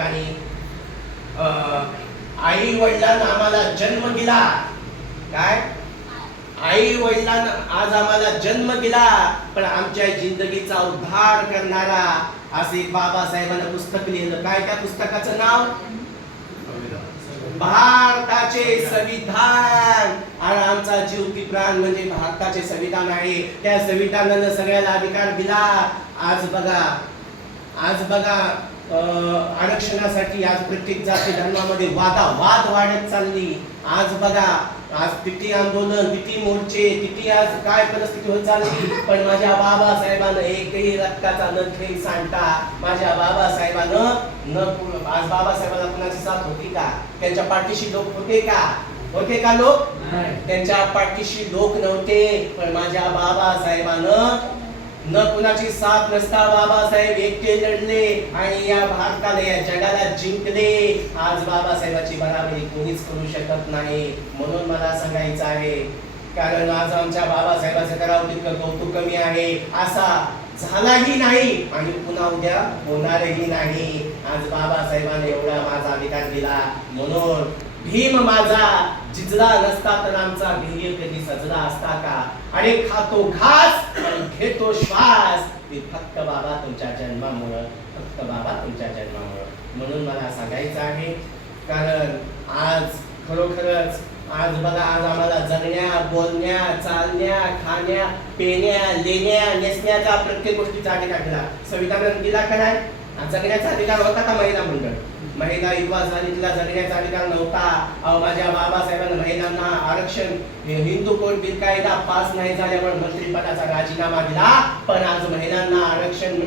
ठिकाणी आई वडिलांना आम्हाला जन्म दिला, काय आई वडिलांना आज आम्हाला जन्म दिला, पण आमच्या जिंदगीचा उद्धार करणारा असं एक बाबासाहेबांना पुस्तक लिहिलं. काय त्या पुस्तकाचं नाव? भारताचे संविधान. आणि आमचा जीव की प्राण म्हणजे भारताचे संविधान आहे. त्या संविधानानं सगळ्याला अधिकार दिला. आज बघा आरक्षणासाठी आज प्रत्येक जाती धर्मामध्ये वाद वाढत चालली. आज बघा, आज किती आंदोलन, किती मोर्चे, किती आज काय परिस्थिती होत चालली, पण माझ्या बाबासाहेबांना एकही रक्ताचा न थेंब सांडता माझ्या बाबासाहेबांनं आज बाबासाहेबांना कुणाची साथ होती का? त्यांच्या पाठीशी लोक होते का लोक? त्यांच्या पाठीशी लोक नव्हते, पण माझ्या बाबासाहेबांनं न कुणाची साथ नसता बाबासाहेब एकटे लढले आणि या भारताला, या जगाला जिंकले. आज बाबासाहेबांची बराबरी कोणीच करू शकत नाही. म्हणून मला सांगायचं आहे, कारण आज आमच्या बाबासाहेबांचं करावं तितकं कौतुक कमी आहे असा झालाही नाही आणि पुन्हा उद्या होणारही नाही. आज बाबासाहेबांनी एवढा माझा अधिकार दिला, म्हणून भीम माझा जिजला नसता तर आमचा ध्येय कधी सजला असता का? आणि खातो घास आणि घेतो श्वास फक्त बाबा तुमच्या जन्मामुळे, फक्त बाबा तुमच्या जन्मामुळे. म्हणून मला सांगायचं आहे, कारण आज खरोखरच आज बघा, आज आम्हाला जगण्या, बोलण्या, चालण्या, खाण्या, पेण्या, लेण्या, नेसण्याचा प्रत्येक गोष्टीचा अधिकार दिला. संविधानाने दिला का नाही? जगण्याचा अधिकार होता का? महिला विधवा झाली, तिला जगण्याचा अधिकार नव्हता. माझ्या बाबासाहेबांना महिलांना आरक्षण, हिंदू कोड बिल कायदा पास नाही झाल्यामुळे मंत्रिपदाचा राजीनामा दिला, पण आज महिलांना आरक्षण